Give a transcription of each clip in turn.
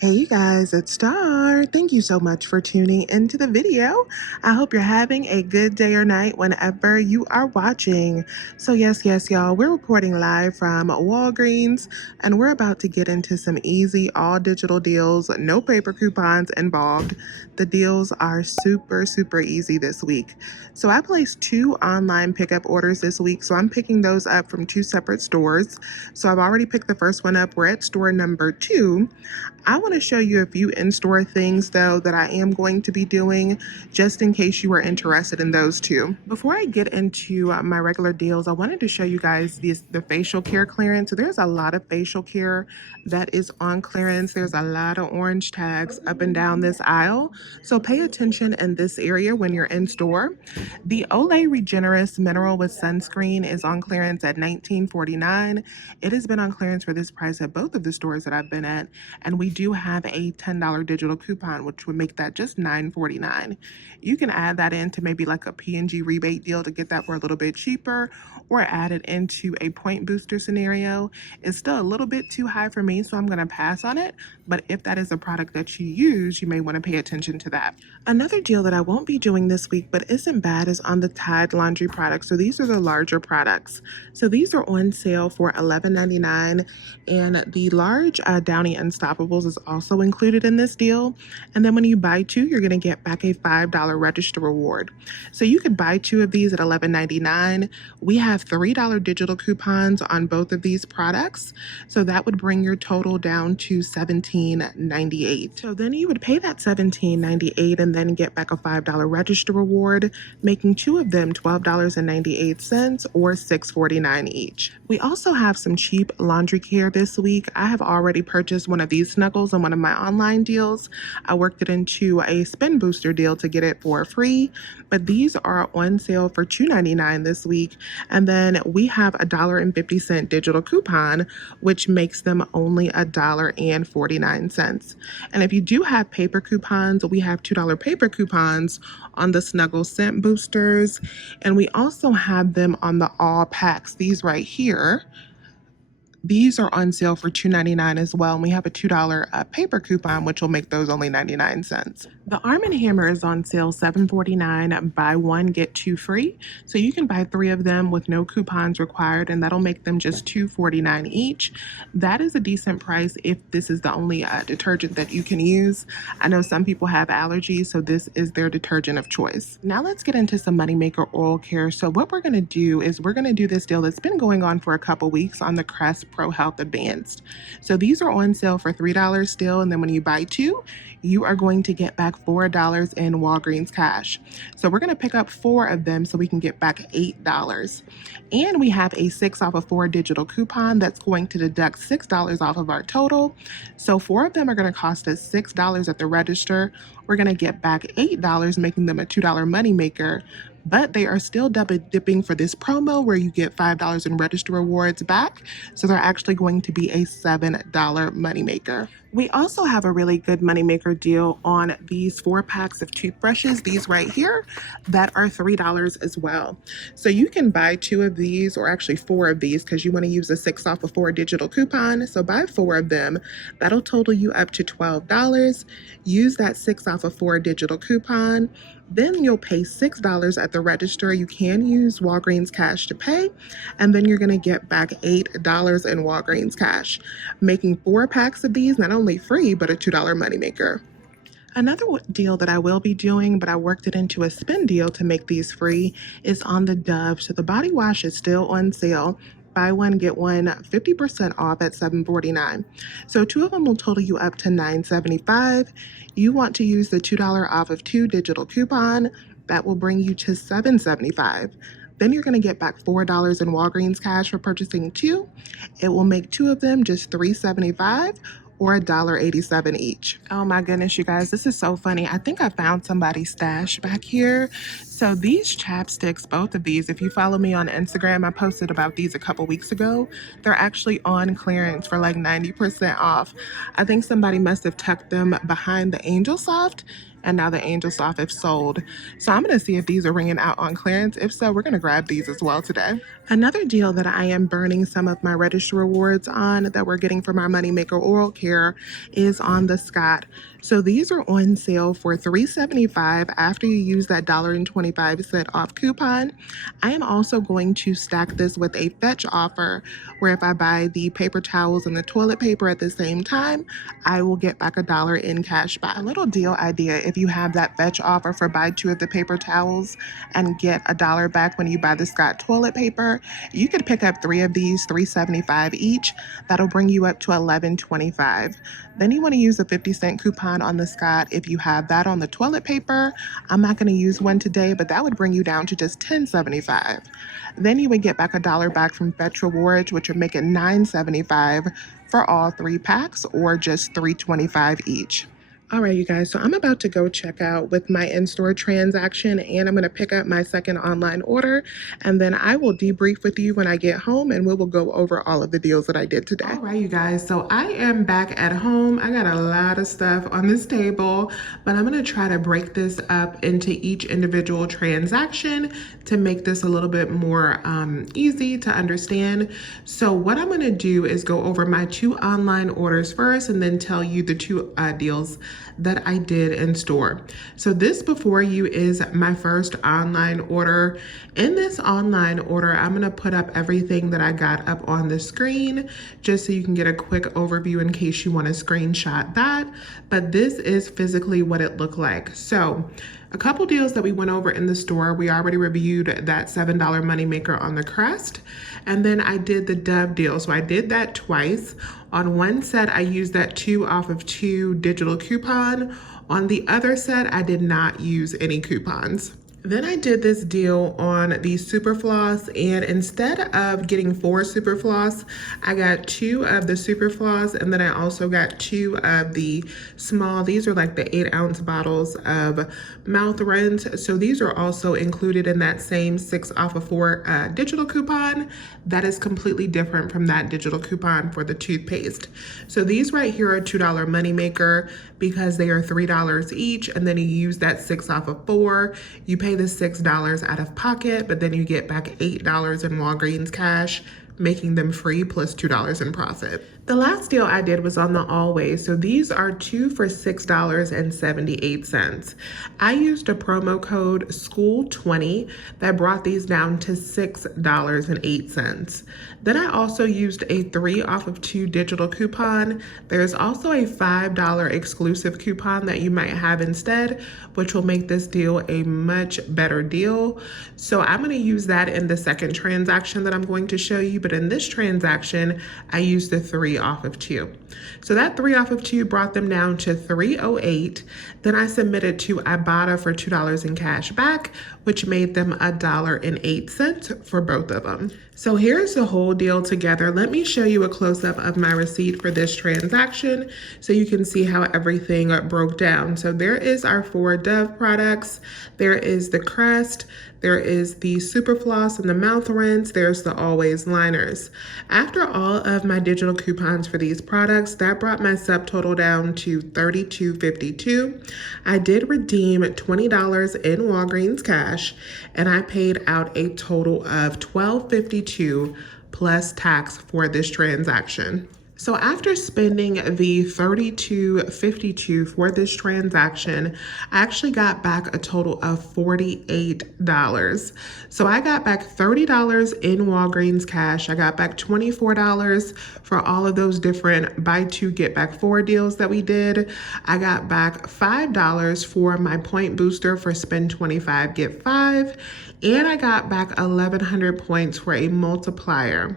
Hey you guys, it's Star. Thank you so much for tuning into the video. I hope you're having a good day or night whenever you are watching. So yes, y'all, we're reporting live from Walgreens and we're about to get into some easy all digital deals, no paper coupons involved. The deals are super easy this week. So I placed 2 online pickup orders this week, so I'm picking those up from 2 separate stores. So I've already picked the first one up. We're at store number 2. I want to show you a few in-store things though that I am going to be doing just in case you are interested in those too. Before I get into my regular deals, I wanted to show you guys the facial care clearance. So there's a lot of facial care that is on clearance. There's a lot of orange tags up and down this aisle. So pay attention in this area when you're in store. The Olay Regenerist Mineral with Sunscreen is on clearance at $19.49. It has been on clearance for this price at both of the stores that I've been at. And we do have a $10 digital coupon, which would make that just $9.49. You can add that into maybe like a P&G rebate deal to get that for a little bit cheaper, or add it into a point booster scenario. It's still a little bit too high for me, so I'm going to pass on it. But if that is a product that you use, you may want to pay attention to that. Another deal that I won't be doing this week, but isn't bad, is on the Tide laundry products. So these are the larger products. So these are on sale for $11.99, and the large Downy Unstoppables is also included in this deal. And then when you buy 2, you're going to get back a $5 register reward. So you could buy 2 of these at $11.99. We have $3 digital coupons on both of these products. So that would bring your total down to $17.98. So then you would pay that $17.98 and then get back a $5 register reward, making 2 of them $12.98 or $6.49 each. We also have some cheap laundry care this week. I have already purchased one of these snuggles on one of my online deals. I worked it into a spin booster deal to get it for free, but these are on sale for $2.99 this week. And then we have a $1.50 digital coupon, which makes them only $1.49. And if you do have paper coupons, we have $2 paper coupons on the Snuggle scent boosters, and we also have them on the all packs. These right here, these are on sale for $2.99 as well, and we have a $2 paper coupon, which will make those only 99 cents. The Arm & Hammer is on sale $7.49, buy 1, get 2 free. So you can buy 3 of them with no coupons required, and that'll make them just $2.49 each. That is a decent price if this is the only detergent that you can use. I know some people have allergies, so this is their detergent of choice. Now let's get into some Moneymaker oral care. So what we're going to do is we're going to do this deal that's been going on for a couple weeks on the Crest Pro Health Advanced. So these are on sale for $3 still, and then when you buy 2, you are going to get back $4 in Walgreens cash. So we're going to pick up 4 of them so we can get back $8. And we have a 6 off of 4 digital coupon that's going to deduct $6 off of our total. So 4 of them are going to cost us $6 at the register. We're going to get back $8, making them a $2 moneymaker. But they are still double dipping for this promo where you get $5 in register rewards back. So they're actually going to be a $7 moneymaker. We also have a really good moneymaker deal on these 4 packs of toothbrushes, these right here, that are $3 as well. So you can buy 2 of these, or actually 4 of these, because you want to use a 6 off of 4 digital coupon. So buy 4 of them. That'll total you up to $12. Use that 6 off of 4 digital coupon. Then you'll pay $6 at the register. You can use Walgreens cash to pay, and then you're going to get back $8 in Walgreens cash, making 4 packs of these not only free, but a $2 moneymaker. Another deal that I will be doing, but I worked it into a spin deal to make these free, is on the Dove. So the body wash is still on sale. Buy 1, get 1 50% off at $7.49. So 2 of them will total you up to $9.75. You want to use the $2 off of 2 digital coupon. That will bring you to $7.75. Then you're going to get back $4 in Walgreens cash for purchasing 2. It will make 2 of them just $3.75 or $1.87 each. Oh my goodness, you guys, this is so funny. I think I found somebody's stash back here. So these chapsticks, both of these, if you follow me on Instagram, I posted about these a couple weeks ago. They're actually on clearance for like 90% off. I think somebody must have tucked them behind the Angel Soft, and now the Angel Soft have sold. So I'm going to see if these are ringing out on clearance. If so, we're going to grab these as well today. Another deal that I am burning some of my register rewards on that we're getting from our Moneymaker Oral Care is on the Scott. So these are on sale for $3.75 after you use that $1.25 off coupon. I am also going to stack this with a fetch offer where if I buy the paper towels and the toilet paper at the same time, I will get back $1 in cash back. A little deal idea: if you have that fetch offer for buy two of the paper towels and get $1 back when you buy the Scott toilet paper, you could pick up 3 of these, $3.75 each. That'll bring you up to $11.25. Then you want to use a 50-cent coupon on the Scott if you have that on the toilet paper. I'm not going to use one today, but that would bring you down to just $10.75. Then you would get back $1 back from Fetch Rewards, which would make it $9.75 for all 3 packs, or just $3.25 each. All right, you guys, so I'm about to go check out with my in-store transaction, and I'm going to pick up my second online order, and then I will debrief with you when I get home, and we will go over all of the deals that I did today. All right, you guys, so I am back at home. I got a lot of stuff on this table, but I'm going to try to break this up into each individual transaction to make this a little bit more easy to understand. So what I'm going to do is go over my 2 online orders first, and then tell you the 2 deals that I did in store. So this before you is my first online order. In this online order, I'm going to put up everything that I got up on the screen just so you can get a quick overview in case you want to screenshot that. But this is physically what it looked like. So a couple deals that we went over in the store. We already reviewed that $7 moneymaker on the Crest. And then I did the Dove deal. So I did that twice. On one set, I used that 2 off of 2 digital coupon. On the other set, I did not use any coupons. Then I did this deal on the Super Floss, and instead of getting 4 Super Floss, I got 2 of the Super Floss, and then I also got 2 of the small, these are like the 8-ounce bottles of mouth rinse. So these are also included in that same 6 off of 4 digital coupon. That is completely different from that digital coupon for the toothpaste. So these right here are $2 moneymaker because they are $3 each, and then you use that 6 off of 4. You pay the $6 out of pocket, but then you get back $8 in Walgreens cash, making them free plus $2 in profit. The last deal I did was on the Always. So these are 2 for $6.78. I used a promo code SCHOOL20 that brought these down to $6.08. Then I also used a 3 off of 2 digital coupon. There's also a $5 exclusive coupon that you might have instead, which will make this deal a much better deal. So I'm going to use that in the second transaction that I'm going to show you. But in this transaction, I used the 3 off of 2. So that 3 off of 2 brought them down to $3.08. Then I submitted to Ibotta for $2 in cash back, which made them $1.08 for both of them. So here's the whole deal together. Let me show you a close-up of my receipt for this transaction so you can see how everything broke down. So there is our 4 Dove products. There is the Crest. There is the Super Floss and the mouth rinse. There's the Always liners. After all of my digital coupons for these products, that brought my subtotal down to $32.52. I did redeem $20 in Walgreens cash, and I paid out a total of $12.52 plus tax for this transaction. So after spending the $32.52 for this transaction, I actually got back a total of $48. So I got back $30 in Walgreens cash. I got back $24 for all of those different buy 2 get back 4 deals that we did. I got back $5 for my point booster for spend 25 get 5, and I got back 1,100 points for a multiplier.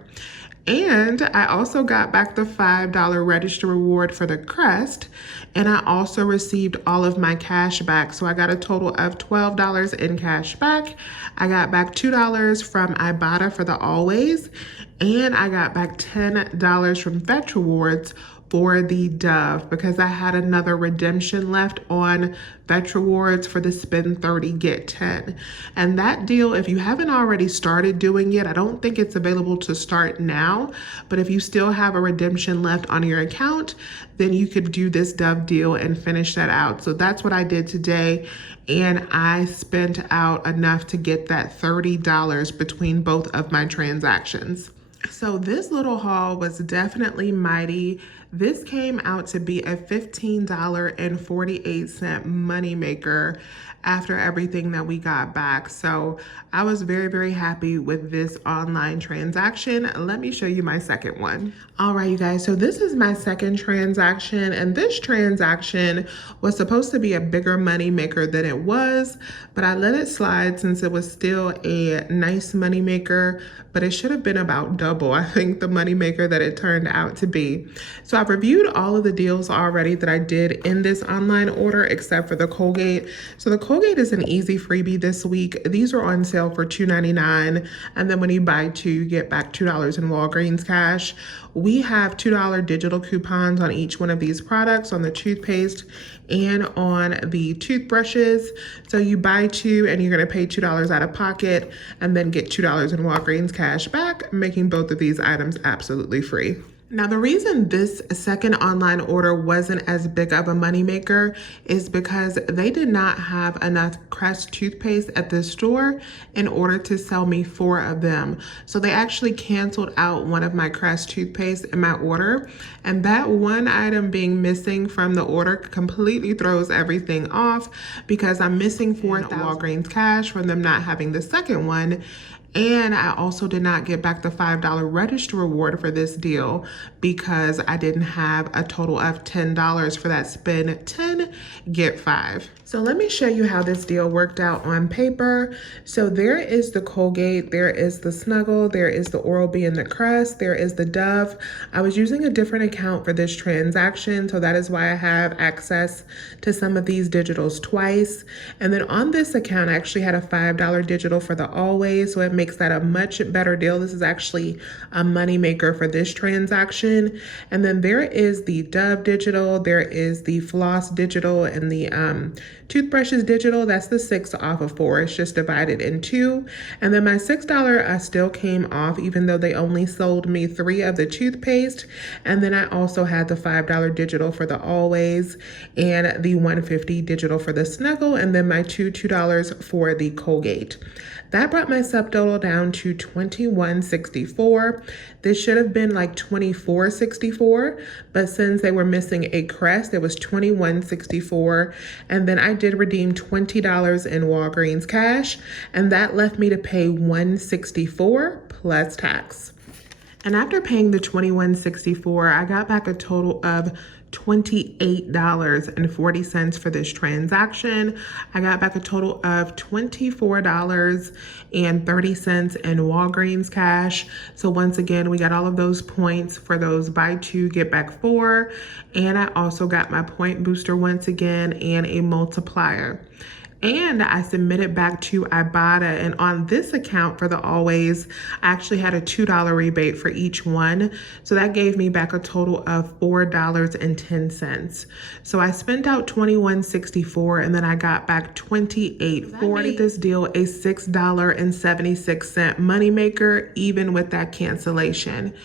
And I also got back the $5 register reward for the Crest, and I also received all of my cash back. So I got a total of $12 in cash back. I got back $2 from Ibotta for the Always, and I got back $10 from Fetch Rewards, for the Dove because I had another redemption left on Fetch Rewards for the spend 30 get 10. And that deal, if you haven't already started doing it, I don't think it's available to start now, but if you still have a redemption left on your account, then you could do this Dove deal and finish that out. So that's what I did today, and I spent out enough to get that $30 between both of my transactions. So this little haul was definitely mighty. This came out to be a $15.48 moneymaker after everything that we got back. So I was very, very happy with this online transaction. Let me show you my second one. All right, you guys, so this is my second transaction, and this transaction was supposed to be a bigger money maker than it was, but I let it slide since it was still a nice money maker, but it should have been about double, I think, the money maker that it turned out to be. So I've reviewed all of the deals already that I did in this online order except for the Colgate. So the Colgate is an easy freebie this week. These are on sale for $2.99, and then when you buy two, you get back $2 in Walgreens cash. We have $2 digital coupons on each one of these products, on the toothpaste and on the toothbrushes. So you buy two and you're gonna pay $2 out of pocket and then get $2 in Walgreens cash back, making both of these items absolutely free. Now, the reason this second online order wasn't as big of a moneymaker is because they did not have enough Crest toothpaste at the store in order to sell me 4 of them. So they actually canceled out one of my Crest toothpaste in my order, and that one item being missing from the order completely throws everything off because I'm missing 4,000 Walgreens cash from them not having the second one. And I also did not get back the $5 register reward for this deal because I didn't have a total of $10 for that spend 10, get 5. So let me show you how this deal worked out on paper. So there is the Colgate, there is the Snuggle, there is the Oral-B and the Crest, there is the Dove. I was using a different account for this transaction, so that is why I have access to some of these digitals twice. And then on this account, I actually had a $5 digital for the Always, so it makes that a much better deal. This is actually a money maker for this transaction. And then there is the Dove digital, there is the Floss digital, and the toothbrushes digital. That's the 6 off of 4. It's just divided in 2. And then my $6 still came off, even though they only sold me 3 of the toothpaste. And then I also had the $5 digital for the Always and the $1.50 digital for the Snuggle, and then my $2 for the Colgate. That brought my subtotal down to $21.64. This should have been like $24.64, but since they were missing a Crest, it was $21.64. And then I did redeem $20 in Walgreens cash, and that left me to pay $164 plus tax. And after paying the $21.64, I got back a total of $28.40 for this transaction. I got back a total of $24.30 in Walgreens cash. So once again, we got all of those points for those buy 2, get back 4. And I also got my point booster once again and a multiplier. And I submitted back to Ibotta, and on this account for the Always, I actually had a $2 rebate for each one. So that gave me back a total of $4.10. So I spent out $21.64, and then I got back $28.40. This deal a $6.76 moneymaker, even with that cancellation.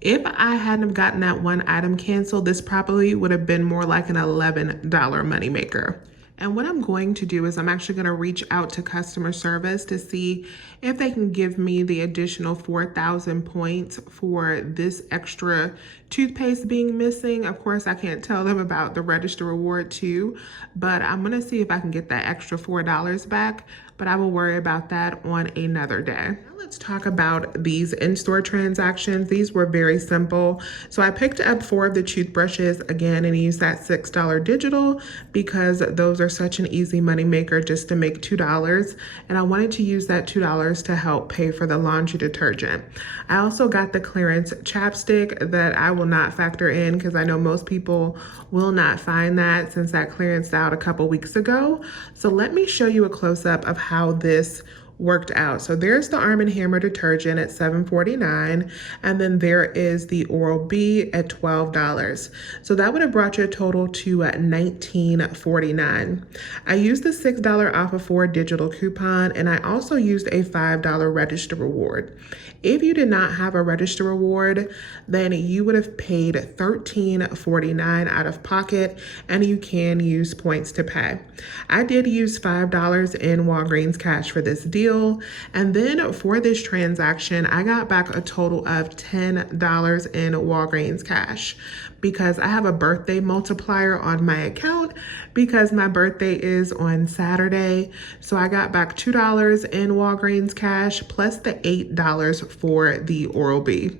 If I hadn't have gotten that one item canceled, this probably would have been more like an $11 moneymaker. And what I'm going to do is I'm actually going to reach out to customer service to see if they can give me the additional 4,000 points for this extra toothpaste being missing. Of course, I can't tell them about the register reward too, but I'm going to see if I can get that extra $4 back, but I will worry about that on another day. Now let's talk about these in-store transactions. These were very simple. So I picked up 4 of the toothbrushes again and used that $6 digital because those are such an easy money maker just to make $2. And I wanted to use that $2 to help pay for the laundry detergent. I also got the clearance chapstick that I will not factor in because I know most people will not find that since that clearanced out a couple weeks ago. So let me show you a close-up of how this worked out. So there's the Arm & Hammer detergent at $7.49, and then there is the Oral-B at $12. So that would have brought your total to $19.49. I used the $6 off of 4 digital coupon, and I also used a $5 register reward. If you did not have a register reward, then you would have paid $13.49 out of pocket, and you can use points to pay. I did use $5 in Walgreens cash for this deal, and then for this transaction, I got back a total of $10 in Walgreens cash because I have a birthday multiplier on my account because my birthday is on Saturday. So I got back $2 in Walgreens cash plus the $8 for the Oral-B.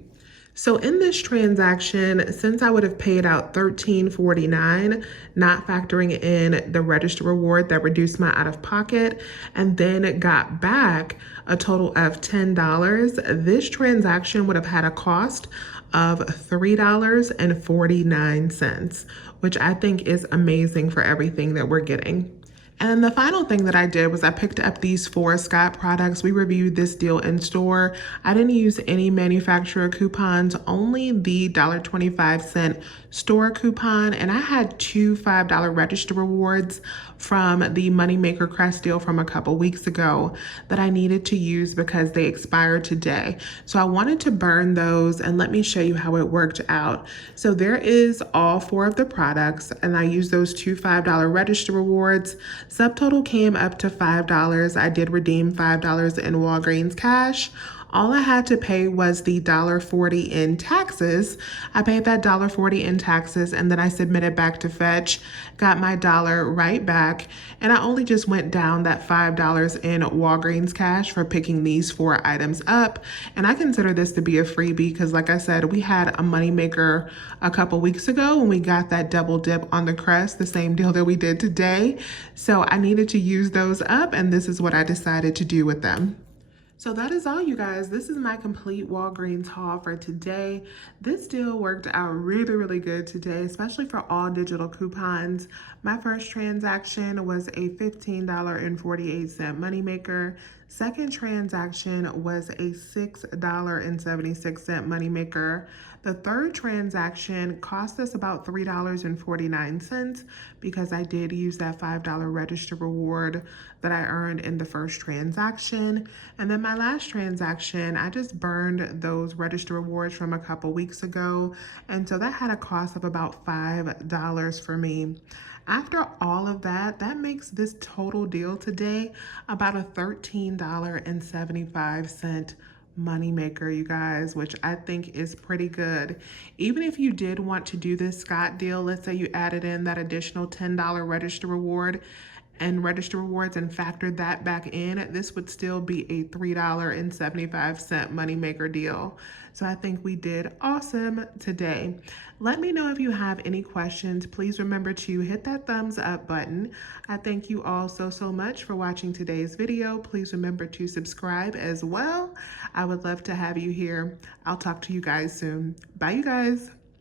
So in this transaction, since I would have paid out $13.49, not factoring in the register reward that reduced my out of pocket, and then got back a total of $10, this transaction would have had a cost of $3.49, which I think is amazing for everything that we're getting. And the final thing that I did was I picked up these 4 Scott products. We reviewed this deal in store. I didn't use any manufacturer coupons, only the $1.25 store coupon. And I had 2 $5 register rewards from the Moneymaker Crest deal from a couple weeks ago that I needed to use because they expired today. So I wanted to burn those, and let me show you how it worked out. So there is all 4 of the products, and I used those 2 $5 register rewards. Subtotal came up to $5. I did redeem $5 in Walgreens cash. All I had to pay was the $1.40 in taxes. I paid that $1.40 in taxes, and then I submitted back to Fetch, got my dollar right back, and I only just went down that $5 in Walgreens cash for picking these 4 items up. And I consider this to be a freebie because, like I said, we had a moneymaker a couple weeks ago when we got that double dip on the Crest, the same deal that we did today. So I needed to use those up, and this is what I decided to do with them. So that is all, you guys. This is my complete Walgreens haul for today. This deal worked out really, really good today, especially for all digital coupons. My first transaction was a $15.48 moneymaker. Second transaction was a $6.76 moneymaker. The third transaction cost us about $3.49 because I did use that $5 register reward that I earned in the first transaction. And then my last transaction, I just burned those register rewards from a couple weeks ago. And so that had a cost of about $5 for me. After all of that, that makes this total deal today about a $13.75 moneymaker, you guys, which I think is pretty good. Even if you did want to do this Scott deal, let's say you added in that additional $10 register reward and register rewards and factored that back in, this would still be a $3.75 moneymaker deal. So I think we did awesome today. Let me know if you have any questions. Please remember to hit that thumbs up button. I thank you all so much for watching today's video. Please remember to subscribe as well. I would love to have you here. I'll talk to you guys soon. Bye, you guys.